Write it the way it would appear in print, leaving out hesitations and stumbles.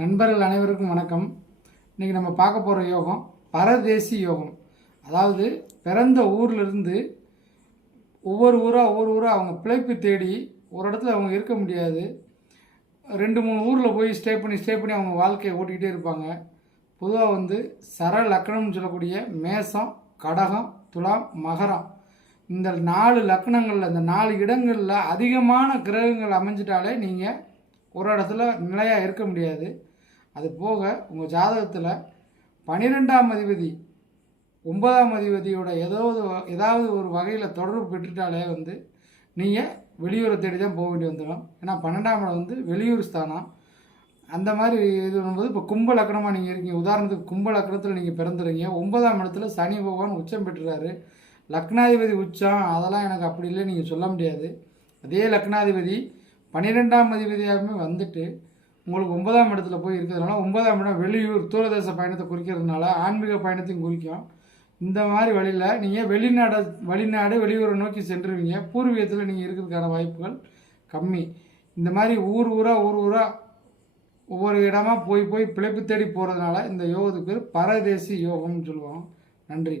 நண்பர்கள் அனைவருக்கும் வணக்கம். இன்றைக்கி நம்ம பார்க்க போகிற யோகம் பரதேசி யோகம். அதாவது பிறந்த ஊர்லேருந்து ஒவ்வொரு ஊராக அவங்க பிழைப்பு தேடி ஒரு இடத்துல அவங்க இருக்க முடியாது. 2-3 ஊரில் போய் ஸ்டே பண்ணி அவங்க வாழ்க்கையை ஓட்டிக்கிட்டே இருப்பாங்க. பொதுவாக சர லக்கணம்னு சொல்லக்கூடிய மேசம், கடகம், துலாம், மகரம், இந்த 4 லக்கணங்களில் இந்த 4 இடங்களில் அதிகமான கிரகங்கள் அமைஞ்சிட்டாலே நீங்கள் ஒரு இடத்துல நிலையாக இருக்க முடியாது. அது போக உங்கள் ஜாதகத்தில் 12ஆம் அதிபதி 9ஆம் அதிபதியோட ஏதாவது ஒரு வகையில் தொடர்பு பெற்றுட்டாலே நீங்கள் வெளியூரை தேடி தான் போக வேண்டி வந்துடும். ஏன்னா 12ஆம் இடம் வெளியூர் ஸ்தானம். அந்த மாதிரி இது வரும்போது இப்போ கும்ப லக்கணமாக நீங்கள் இருக்கீங்க. உதாரணத்துக்கு கும்ப லக்கணத்தில் நீங்கள் பிறந்துடுறீங்க. 9ஆம் இடத்துல சனி பகவான் உச்சம் பெற்றுறாரு. லக்னாதிபதி உச்சம் அதெல்லாம் எனக்கு அப்படி இல்லை நீங்கள் சொல்ல முடியாது. அதே லக்னாதிபதி 12ஆம் அதிபதியாகவே வந்துட்டு உங்களுக்கு 9ஆம் இடத்துல போய் இருக்கிறதுனால 9ஆம் இடம் வெளியூர் தூரதேச பயணத்தை குறிக்கிறதுனால ஆன்மீக பயணத்தையும் குறிக்கும். இந்த மாதிரி வழியில் நீங்கள் வெளியூரை நோக்கி சென்றுவீங்க. பூர்வீகத்தில் நீங்கள் இருக்கிறதுக்கான வாய்ப்புகள் கம்மி. இந்த மாதிரி ஊராக ஒவ்வொரு இடமா போய் பிழைப்பு தேடி போகிறதுனால இந்த யோகத்துக்கு பேர் பரதேசி யோகம்னு சொல்லுவோம். நன்றி.